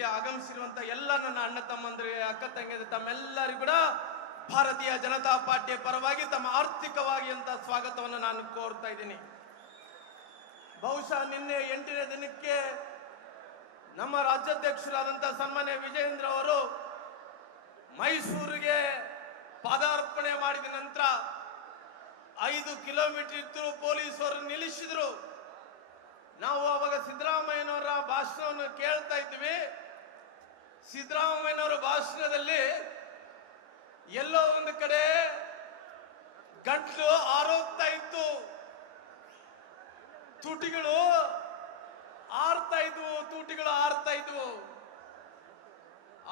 ಇಲ್ಲಿ ಆಗಮಿಸಿರುವಂತ ಎಲ್ಲ ನನ್ನ ಅಣ್ಣ ತಮ್ಮಂದಿರಿಗೆ, ಅಕ್ಕ ತಂಗಿಯರು, ತಮ್ಮೆಲ್ಲರಿಗೂ ಕೂಡ ಭಾರತೀಯ ಜನತಾ ಪಾರ್ಟಿಯ ಪರವಾಗಿ ತಮ್ಮ ಆರ್ಥಿಕವಾಗಿ ಅಂತ ಸ್ವಾಗತವನ್ನು ನಾನು ಕೋರ್ತಾ ಇದ್ದೀನಿ. ಬಹುಶಃ ನಿನ್ನೆ 8ನೇ ದಿನಕ್ಕೆ ನಮ್ಮ ರಾಜ್ಯಾಧ್ಯಕ್ಷರಾದಂಥ ಸನ್ಮಾನ್ಯ ವಿಜಯೇಂದ್ರ ಅವರು ಮೈಸೂರಿಗೆ ಪಾದಾರ್ಪಣೆ ಮಾಡಿದ ನಂತರ 5 ಕಿಲೋಮೀಟರ್ ಇತ್ತು, ಪೊಲೀಸರು ನಿಲ್ಲಿಸಿದ್ರು. ನಾವು ಅವಾಗ ಸಿದ್ದರಾಮಯ್ಯನವರ ಭಾಷಣವನ್ನು ಕೇಳ್ತಾ ಇದ್ವಿ. ಸಿದ್ದರಾಮಯ್ಯನವರ ಭಾಷಣದಲ್ಲಿ ಎಲ್ಲೋ ಒಂದು ಕಡೆ ಗಂಟ್ಲು ಆರೋಗ್ತಾ ಇತ್ತು, ತುಟಿಗಳು ಆರ್ತಾ ಇದ್ವು.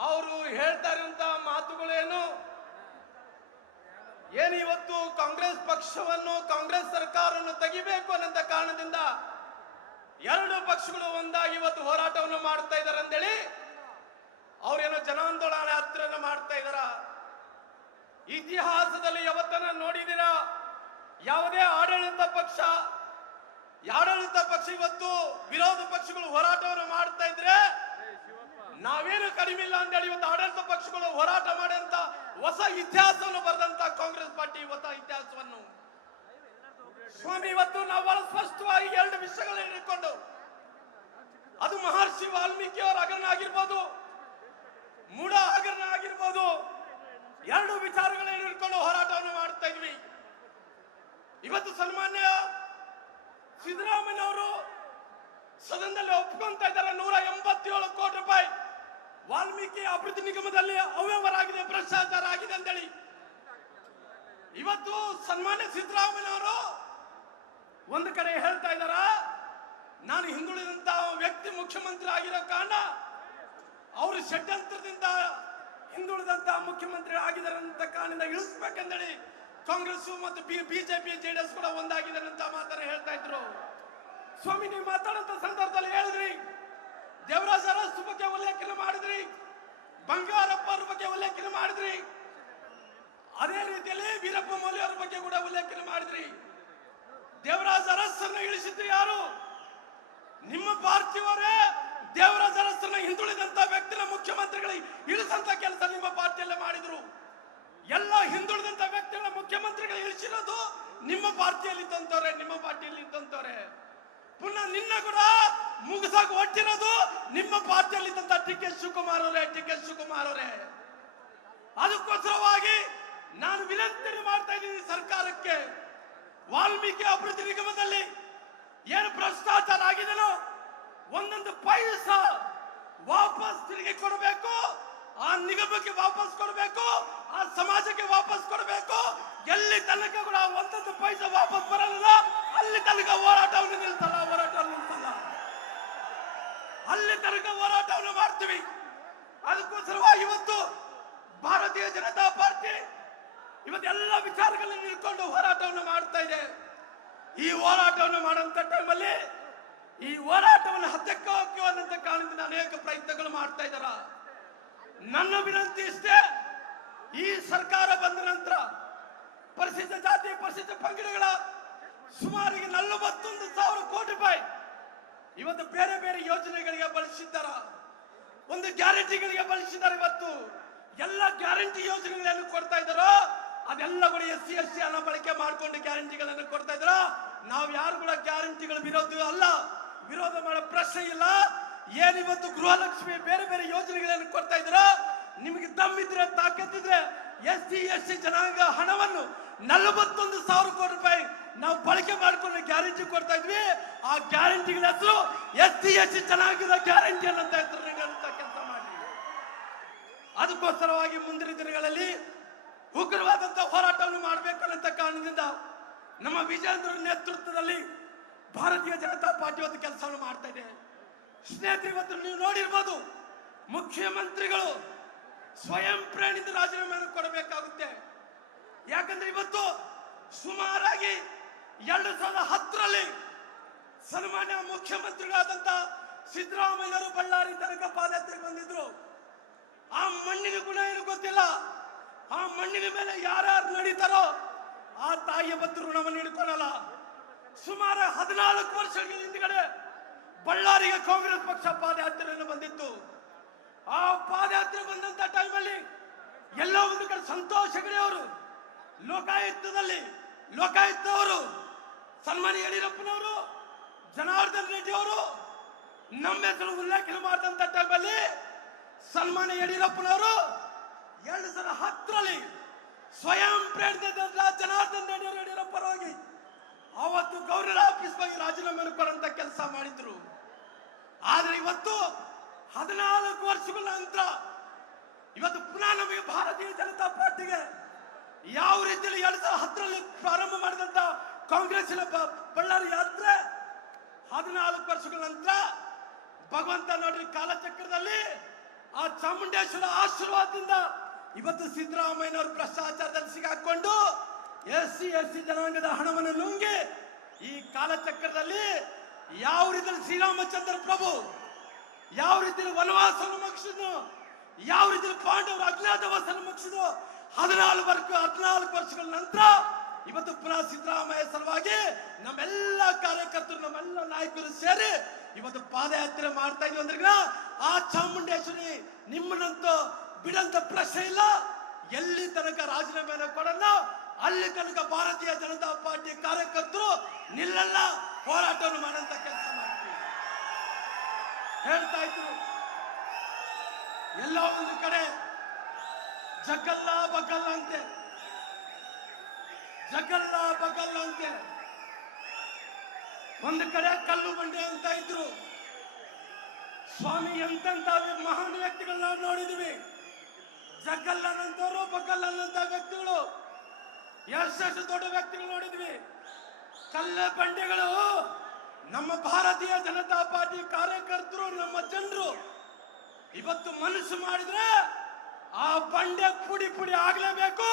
ಅವರು ಹೇಳ್ತಾ ಇರುವಂತ ಮಾತುಗಳೇನು, ಇವತ್ತು ಕಾಂಗ್ರೆಸ್ ಪಕ್ಷವನ್ನು, ಕಾಂಗ್ರೆಸ್ ಸರ್ಕಾರವನ್ನು ತೆಗಿಬೇಕು ಅನ್ನೋ ಕಾರಣದಿಂದ 2 ಪಕ್ಷಗಳು ಒಂದಾಗಿ ಇವತ್ತು ಹೋರಾಟವನ್ನು ಮಾಡ್ತಾ ಇದ್ದಾರೆ ಅಂತೇಳಿ ಅವ್ರೇನೋ ಜನಾಂದೋಲನ ಯಾತ್ರೆಯನ್ನ ಮಾಡ್ತಾ ಇದಾರ. ಇತಿಹಾಸದಲ್ಲಿ ಯಾವತ್ತನ್ನ ನೋಡಿದಿರಾ? ಯಾವುದೇ ಆಡಳಿತ ಪಕ್ಷ ಇವತ್ತು ವಿರೋಧ ಪಕ್ಷಗಳು ಹೋರಾಟವನ್ನು ಮಾಡ್ತಾ ಇದ್ರೆ ನಾವೇನು ಕಡಿಮೆ ಇಲ್ಲ ಅಂತೇಳಿ ಇವತ್ತು ಆಡಳಿತ ಪಕ್ಷಗಳು ಹೋರಾಟ ಮಾಡಿದಂತ ಹೊಸ ಇತಿಹಾಸವನ್ನು ಬರೆದಂತ ಕಾಂಗ್ರೆಸ್ ಪಾರ್ಟಿ ಹೊಸ ಇತಿಹಾಸವನ್ನು ಸ್ವಾಮಿ ಇವತ್ತು ನಾವು ಬಹಳ ಸ್ಪಷ್ಟವಾಗಿ 2 ವಿಷಯಗಳನ್ನು ಇಟ್ಕೊಂಡು, ಅದು ಮಹರ್ಷಿ ವಾಲ್ಮೀಕಿ ಅವರ ಹಗರಣ ಆಗಿರ್ಬೋದು, ಮೂಢ ಹಗರಣ ಆಗಿರ್ಬೋದು, 2 ವಿಚಾರಗಳನ್ನು ಇಟ್ಕೊಂಡು ಹೋರಾಟವನ್ನು ಮಾಡ್ತಾ ಇದ್ವಿ. ಇವತ್ತು ಸನ್ಮಾನ್ಯ ಸಿದ್ದರಾಮಯ್ಯ ಅವರು ಸದನದಲ್ಲಿ ಒಪ್ಕೊಂತ ಇದ್ದಾರೆ 187 ಕೋಟಿ ರೂಪಾಯಿ ವಾಲ್ಮೀಕಿ ಅಭಿವೃದ್ಧಿ ನಿಗಮದಲ್ಲಿ ಅವ್ಯವಹಾರ ಆಗಿದೆ, ಭ್ರಷ್ಟಾಚಾರ ಆಗಿದೆ ಅಂತೇಳಿ. ಇವತ್ತು ಸನ್ಮಾನ್ಯ ಸಿದ್ದರಾಮಯ್ಯ ಅವರು ಒಂದು ಕಡೆ ಹೇಳ್ತಾ ಇದ್ದಾರ, ನಾನು ಹಿಂದುಳಿದಂತ ವ್ಯಕ್ತಿ ಮುಖ್ಯಮಂತ್ರಿ ಆಗಿರೋ ಕಾರಣ ಅವರು ಷಡ್ಯಂತ್ರದಿಂದ ಹಿಂದುಳಿದಂತ ಮುಖ್ಯಮಂತ್ರಿ ಆಗಿದ್ದಾರೆ ಅಂತ ಕಾರಣದಿಂದ ಇಳಿಸ್ಬೇಕಂದೇಳಿ ಕಾಂಗ್ರೆಸ್ ಮತ್ತು ಬಿಜೆಪಿ ಜೆಡಿಎಸ್ ಕೂಡ ಒಂದಾಗಿದ್ದಾರೆ ಅಂತ ಮಾತನ್ನ ಹೇಳ್ತಾ ಇದ್ರು. ಸ್ವಾಮಿ, ನೀವು ಮಾತಾಡಂತ ಸಂದರ್ಭದಲ್ಲಿ ಹೇಳಿದ್ರಿ, ದೇವರಾಜ ಅರಸು ಬಗ್ಗೆ ಉಲ್ಲೇಖನ ಮಾಡಿದ್ರಿ, ಬಂಗಾರಪ್ಪ ಅವ್ರ ಬಗ್ಗೆ ಉಲ್ಲೇಖನ ಮಾಡಿದ್ರಿ, ಅದೇ ರೀತಿಯಲ್ಲಿ ವೀರಪ್ಪ ಮೊಯ್ಲಿ ಅವರ ಬಗ್ಗೆ ಕೂಡ ಉಲ್ಲೇಖನ ಮಾಡಿದ್ರಿ. ದೇವರಾಜ ಅರಸನ್ನ ಇಳಿಸಿದ್ರು ಯಾರು? ನಿಮ್ಮ ಪಾರ್ಟಿಯವರೇ ದೇವರಾಜ ಅರಸನ್ನ ಹಿಂದುಳಿದಂತ ವ್ಯಕ್ತಿನ ಮುಖ್ಯಮಂತ್ರಿಗಳಿಗೆ ಇಳಿಸಂತ ಕೆಲಸ ನಿಮ್ಮ ಪಾರ್ಟಿಯಲ್ಲೇ ಮಾಡಿದ್ರು. ಎಲ್ಲ ಹಿಂದುಳಿದಂತ ವ್ಯಕ್ತಿಗಳ ಮುಖ್ಯಮಂತ್ರಿಗಳು ಇಳಿಸಿರೋದು ನಿಮ್ಮ ಪಾರ್ಟಿಯಲ್ಲಿ ಇದ್ದಂತವ್ರೆ. ಪುನಃ ನಿನ್ನ ಕೂಡ ಮುಗಿಸಾಗ ಹೊಟ್ಟಿರೋದು ನಿಮ್ಮ ಪಾರ್ಟಿಯಲ್ಲಿ ಇದ್ದಂತ ಡಿ ಕೆ ಶಿವಕುಮಾರ್ ಅವರೇ. ಅದಕ್ಕೋಸ್ಕರವಾಗಿ ನಾನು ವಿನಂತಿ ಮಾಡ್ತಾ ಇದ್ದೀನಿ ಸರ್ಕಾರಕ್ಕೆ, ವಾಲ್ಮೀಕಿ ಅಭಿವೃದ್ಧಿ ನಿಗಮದಲ್ಲಿ ಏನು ಭ್ರಷ್ಟಾಚಾರ ಆಗಿದೆನೋ ಒಂದೊಂದು ಪೈಸಾ ವಾಪಸ್ ತಿರುಗಿ ಕೊಡಬೇಕು, ಆ ನಿಗಮಕ್ಕೆ ವಾಪಸ್ ಕೊಡಬೇಕು, ಆ ಸಮಾಜಕ್ಕೆ ವಾಪಸ್ ಕೊಡಬೇಕು. ಎಲ್ಲಿ ತನಕ ಕೂಡ ಒಂದೊಂದು ಪೈಸಾ ವಾಪಸ್ ಬರಲ್ಲ ಅಲ್ಲಿ ತನಕ ಹೋರಾಟವನ್ನು ನಿಲ್ಸಲ್ಲ, ಅಲ್ಲಿ ತನಕ ಹೋರಾಟವನ್ನು ಮಾಡ್ತೀವಿ. ಅದಕ್ಕೋಸ್ಕರವಾಗಿ ಇವತ್ತು ಭಾರತೀಯ ಜನತಾ ಪಾರ್ಟಿ ಇವತ್ತೆಲ್ಲ ವಿಚಾರಗಳನ್ನು ನಿಲ್ಕೊಂಡು ಹೋರಾಟವನ್ನು ಮಾಡ್ತಾ ಇದೆ. ಈ ಹೋರಾಟವನ್ನು ಮಾಡುವಂತ ಟೈಮಲ್ಲಿ ಈ ಹೋರಾಟವನ್ನು ಹತ್ತಕ್ಕೆ ಹಾಕುವಂತ ಕಾರಣದಿಂದ ಅನೇಕ ಪ್ರಯತ್ನಗಳು ಮಾಡ್ತಾ ಇದ್ದಾರ. ನನ್ನ ವಿನಂತಿ ಇಷ್ಟೇ, ಈ ಸರ್ಕಾರ ಬಂದ ನಂತರ ಪರಿಶಿಷ್ಟ ಜಾತಿ ಪರಿಶಿಷ್ಟ ಪಂಗಡಗಳ ಸುಮಾರಿಗೆ 41,000 ಕೋಟಿ ರೂಪಾಯಿ ಇವತ್ತು ಬೇರೆ ಬೇರೆ ಯೋಜನೆಗಳಿಗೆ ಬಳಸಿದ್ದಾರ, ಒಂದು ಗ್ಯಾರಂಟಿಗಳಿಗೆ ಬಳಸಿದ್ದಾರೆ. ಇವತ್ತು ಎಲ್ಲ ಗ್ಯಾರಂಟಿ ಯೋಜನೆಗಳನ್ನು ಕೊಡ್ತಾ ಇದ್ದಾರೋ ಅದೆಲ್ಲ ಕೂಡ SC ST ಹಣ ಬಳಕೆ ಮಾಡಿಕೊಂಡು ಗ್ಯಾರಂಟಿಗಳನ್ನು ಕೊಡ್ತಾ ಇದ್ದಾರ. ನಾವು ಯಾರು ಕೂಡ ಗ್ಯಾರಂಟಿಗಳ ವಿರೋಧ ಮಾಡೋ ಪ್ರಶ್ನೆ ಇಲ್ಲ. ಏನಿವತ್ತು ಗೃಹಲಕ್ಷ್ಮಿ ಬೇರೆ ಬೇರೆ ಯೋಜನೆಗಳನ್ನು ಕೊಡ್ತಾ ಇದ್ದೀರಾ, ನಿಮಗೆ ದಮ್ಮಿದ್ರೆ ತಾಕತ್ತಿದ್ರೆ SC ST ಜನಾಂಗ ಹಣವನ್ನು 41,000 ಕೋಟಿ ರೂಪಾಯಿ ನಾವು ಬಳಕೆ ಮಾಡಿಕೊಂಡು ಗ್ಯಾರಂಟಿ ಕೊಡ್ತಾ ಇದ್ವಿ. ಆ ಗ್ಯಾರಂಟಿಗಳ ಹೆಸರು SC ST ಜನಾಂಗದ ಗ್ಯಾರಂಟಿ ಅನ್ನಂತ ಹೆಸರು ಕೆಲಸ ಮಾಡಿ. ಅದಕ್ಕೋಸ್ಕರವಾಗಿ ಮುಂದಿನ ದಿನಗಳಲ್ಲಿ ಉಗ್ರವಾದಂತಹ ಹೋರಾಟವನ್ನು ಮಾಡಬೇಕು ಅನ್ನೋ ಕಾರಣದಿಂದ ನಮ್ಮ ವಿಜಯೇಂದ್ರ ನೇತೃತ್ವದಲ್ಲಿ ಭಾರತೀಯ ಜನತಾ ಪಾರ್ಟಿ ಇವತ್ತು ಕೆಲಸವನ್ನು ಮಾಡ್ತಾ ಇದೆ. ಸ್ನೇಹಿತರೆ, ಇವತ್ತು ನೀವು ನೋಡಿರ್ಬೋದು, ಮುಖ್ಯಮಂತ್ರಿಗಳು ಸ್ವಯಂ ಪ್ರೇರಿತ ರಾಜೀನಾಮೆಯನ್ನು ಕೊಡಬೇಕಾಗುತ್ತೆ. ಯಾಕಂದ್ರೆ ಇವತ್ತು ಸುಮಾರಾಗಿ 2010ರಲ್ಲಿ ಸನ್ಮಾನ್ಯ ಮುಖ್ಯಮಂತ್ರಿಗಳಾದಂತ ಸಿದ್ದರಾಮಯ್ಯರು ಬಳ್ಳಾರಿ ತನಕ ಪಾದಯಾತ್ರೆಗೆ ಬಂದಿದ್ರು. ಆ ಮಣ್ಣಿನ ಗುಣ ಏನು ಗೊತ್ತಿಲ್ಲ, ಆ ಮಣ್ಣಿನ ಮೇಲೆ ಯಾರ್ಯಾರು ನಡೀತಾರೋ ಆ ತಾಯಿಯ ಬತ್ತು ಋಣವನ್ನು ಹಿಡ್ಕೊಳಲ್ಲ. ಸುಮಾರು 14 ವರ್ಷಗಳ ಹಿಂದ್ಗಡೆ ಬಳ್ಳಾರಿಗೆ ಕಾಂಗ್ರೆಸ್ ಪಕ್ಷ ಪಾದಯಾತ್ರೆಯನ್ನು ಬಂದಿತ್ತು. ಸಂತೋಷ್ ಹೆಗಡೆ ಅವರು ಲೋಕಾಯುಕ್ತವರು, ಸನ್ಮಾನ್ಯ ಯಡಿಯೂರಪ್ಪನವರು, ಜನಾರ್ದನ್ ರೆಡ್ಡಿ ಅವರು ನಮ್ಮ ಹೆಸರು ಉಲ್ಲೇಖ ಮಾಡಿದಂತ ಟೈಮಲ್ಲಿ ಸನ್ಮಾನ್ಯ ಯಡಿಯೂರಪ್ಪನವರು 2010ರಲ್ಲಿ ಸ್ವಯಂ ಪ್ರೇರಿತ ಜನಾರ್ದನ್ ರೆಡ್ಡಿ ಅವರು ಯಡಿಯೂರಪ್ಪರಾಗಿ ಅವತ್ತು ಗವರ್ನರ್ ಆಫೀಸ್ ಬಗ್ಗೆ ರಾಜೀನಾಮೆ ಕೊಡುವಂತ ಕೆಲಸ ಮಾಡಿದ್ರು. ಆದ್ರೆ ಇವತ್ತು 14 ವರ್ಷಗಳ ನಂತರ ಇವತ್ತು ಪುನಃ ನಮಗೆ ಭಾರತೀಯ ಜನತಾ ಪಾರ್ಟಿಗೆ ಯಾವ ರೀತಿಯಲ್ಲಿ 2010ರಲ್ಲಿ ಪ್ರಾರಂಭ ಮಾಡಿದಂತ ಕಾಂಗ್ರೆಸ್ಸಿನ ಬಳ್ಳಾರಿ ಯಾತ್ರೆ 14 ವರ್ಷಗಳ ನಂತರ ಭಗವಂತ ನೋಡ್ರಿ ಕಾಲಚಕ್ರದಲ್ಲಿ ಆ ಚಾಮುಂಡೇಶ್ವರ ಆಶೀರ್ವಾದದಿಂದ ಇವತ್ತು ಸಿದ್ದರಾಮಯ್ಯನವರು ಭ್ರಷ್ಟಾಚಾರದಲ್ಲಿ ಸಿಗಾಕೊಂಡು ಎಸ್ಸಿ ಜನಾಂಗದ ಹಣವನ್ನು ನುಂಗಿ ಈ ಕಾಲಚಕ್ರದಲ್ಲಿ ಯಾವ ರೀತಿಯಲ್ಲಿ ಶ್ರೀರಾಮಚಂದ್ರ ಪ್ರಭು ಯಾವ ರೀತಿಯಲ್ಲಿ ವನವಾಸವನ್ನು ಮುಗಿಸಿದ್ರು, ಯಾವ ರೀತಿಯಲ್ಲಿ ಪಾಂಡವರು ಅಜ್ಞಾತವಾಸವನ್ನು ಮುಗಿಸಿದ್ರು, 14 ವರ್ಷಗಳ ನಂತರ ಇವತ್ತು ಪುನಃ ಸಿದ್ದರಾಮಯ್ಯ ಸಲುವಾಗಿ ನಮ್ಮೆಲ್ಲ ಕಾರ್ಯಕರ್ತರು ನಮ್ಮೆಲ್ಲ ನಾಯಕರು ಸೇರಿ ಇವತ್ತು ಪಾದಯಾತ್ರೆ ಮಾಡ್ತಾ ಇದೀವಿ ಅಂದ್ರೆ ಆ ಚಾಮುಂಡೇಶ್ವರಿ ನಿಮ್ಮನ್ನಂತೂ ಬಿಡಂತ ಪ್ರಶ್ನೆ ಇಲ್ಲ. ಎಲ್ಲಿ ತನಕ ರಾಜೀನಾಮೆ ಕೊಡಲ್ಲ ಅಲ್ಲಿ ತನಕ ಭಾರತೀಯ ಜನತಾ ಪಾರ್ಟಿ ಕಾರ್ಯಕರ್ತರು ನಿಲ್ಲಲ್ಲ, ಹೋರಾಟವನ್ನು ಮಾಡಂತ ಕೆಲಸ ಮಾಡ್ತೀವಿ ಹೇಳ್ತಾ ಇದ್ರು. ಎಲ್ಲ ಒಂದು ಕಡೆ ಜಗಲ್ಲ ಬಗಲ್ಲ ಅಂತೆ, ಒಂದು ಕಡೆ ಕಲ್ಲು ಬಂಡೆ ಅಂತ ಇದ್ರು. ಸ್ವಾಮಿ ಎಂತೆಂತ ಮಹಾನ್ ವ್ಯಕ್ತಿಗಳನ್ನ ನೋಡಿದ್ವಿ. ಜಗಲ್ಲನಂತವರು ಬಗಲ್ಲನಂತ ವ್ಯಕ್ತಿಗಳು, ಎಷ್ಟು ದೊಡ್ಡ ವ್ಯಕ್ತಿಗಳು ನೋಡಿದ್ವಿ. ಕಲ್ಲ ಬಂಡೆಗಳು ನಮ್ಮ ಭಾರತೀಯ ಜನತಾ ಪಾರ್ಟಿ ಕಾರ್ಯಕರ್ತರು, ನಮ್ಮ ಜನರು ಇವತ್ತು ಮನಸ್ಸು ಮಾಡಿದ್ರೆ ಆ ಬಂಡೆ ಪುಡಿ ಆಗ್ಲೇಬೇಕು.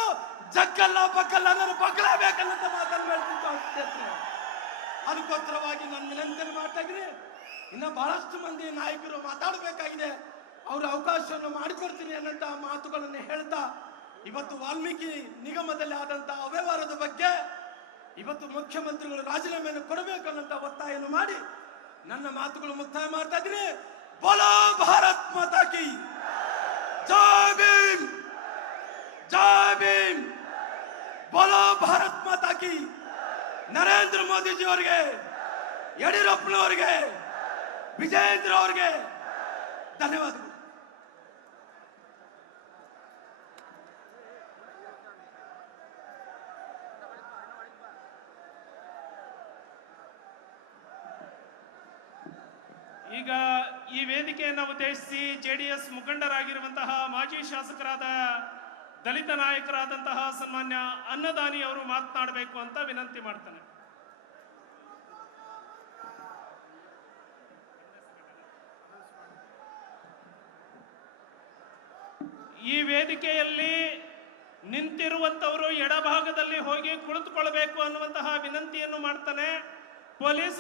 ಜಗ್ಗಲ್ಲ ಬಗ್ಗಲ್ಲ ಅನ್ನೋದು ಬಗ್ಗಲೇಬೇಕನ್ನಂತ ಮಾತನ್ನು ಹೇಳ್ತಿತ್ತು. ಅದಕ್ಕೋಸ್ಕರವಾಗಿ ನಾನು ವಿನಂತಿ ಮಾಡ್ತಾ ಇದ್ದೀನಿ. ಇನ್ನು ಬಹಳಷ್ಟು ಮಂದಿ ನಾಯಕರು ಮಾತಾಡಬೇಕಾಗಿದೆ, ಅವ್ರ ಅವಕಾಶವನ್ನು ಮಾಡಿಕೊಡ್ತೀನಿ ಅನ್ನಂತ ಮಾತುಗಳನ್ನು ಹೇಳ್ತಾ ಇವತ್ತು ವಾಲ್ಮೀಕಿ ನಿಗಮದಲ್ಲಿ ಆದಂತ ಅವ್ಯವಹಾರದ ಬಗ್ಗೆ ಇವತ್ತು ಮುಖ್ಯಮಂತ್ರಿಗಳು ರಾಜೀನಾಮೆಯನ್ನು ಕೊಡಬೇಕು ಅನ್ನಂತ ಒತ್ತಾಯವನ್ನು ಮಾಡಿ ನನ್ನ ಮಾತುಗಳು ಮುಕ್ತಾಯ ಮಾಡ್ತಾ ಇದ್ದೀನಿ. ಬೋಲೋ ಭಾರತ್ ಮಾತಾ ಕಿ ಜೈ ಭೀಮ್, ಜೈ ಭೀಮ್. ಬೋಲೋ ಭಾರತ್ ಮಾತಾ ಕಿ. ನರೇಂದ್ರ ಮೋದಿಜಿ ಅವರಿಗೆ, ಯಡಿಯೂರಪ್ಪನವರಿಗೆ, ವಿಜಯೇಂದ್ರ ಅವರಿಗೆ ಧನ್ಯವಾದಗಳು. ಈಗ ಈ ವೇದಿಕೆಯನ್ನು ಉದ್ದೇಶಿಸಿ ಜೆಡಿಎಸ್ ಮುಖಂಡರಾಗಿರುವಂತಹ ಮಾಜಿ ಶಾಸಕರಾದ ದಲಿತ ನಾಯಕರಾದಂತಹ ಸನ್ಮಾನ್ಯ ಅನ್ನದಾನಿ ಅವರು ಮಾತನಾಡಬೇಕು ಅಂತ ವಿನಂತಿ ಮಾಡ್ತಾನೆ. ಈ ವೇದಿಕೆಯಲ್ಲಿ ನಿಂತಿರುವಂತವರು ಎಡಭಾಗದಲ್ಲಿ ಹೋಗಿ ಕುಳಿತುಕೊಳ್ಳಬೇಕು ಅನ್ನುವಂತಹ ವಿನಂತಿಯನ್ನು ಮಾಡ್ತಾನೆ. ಪೊಲೀಸ್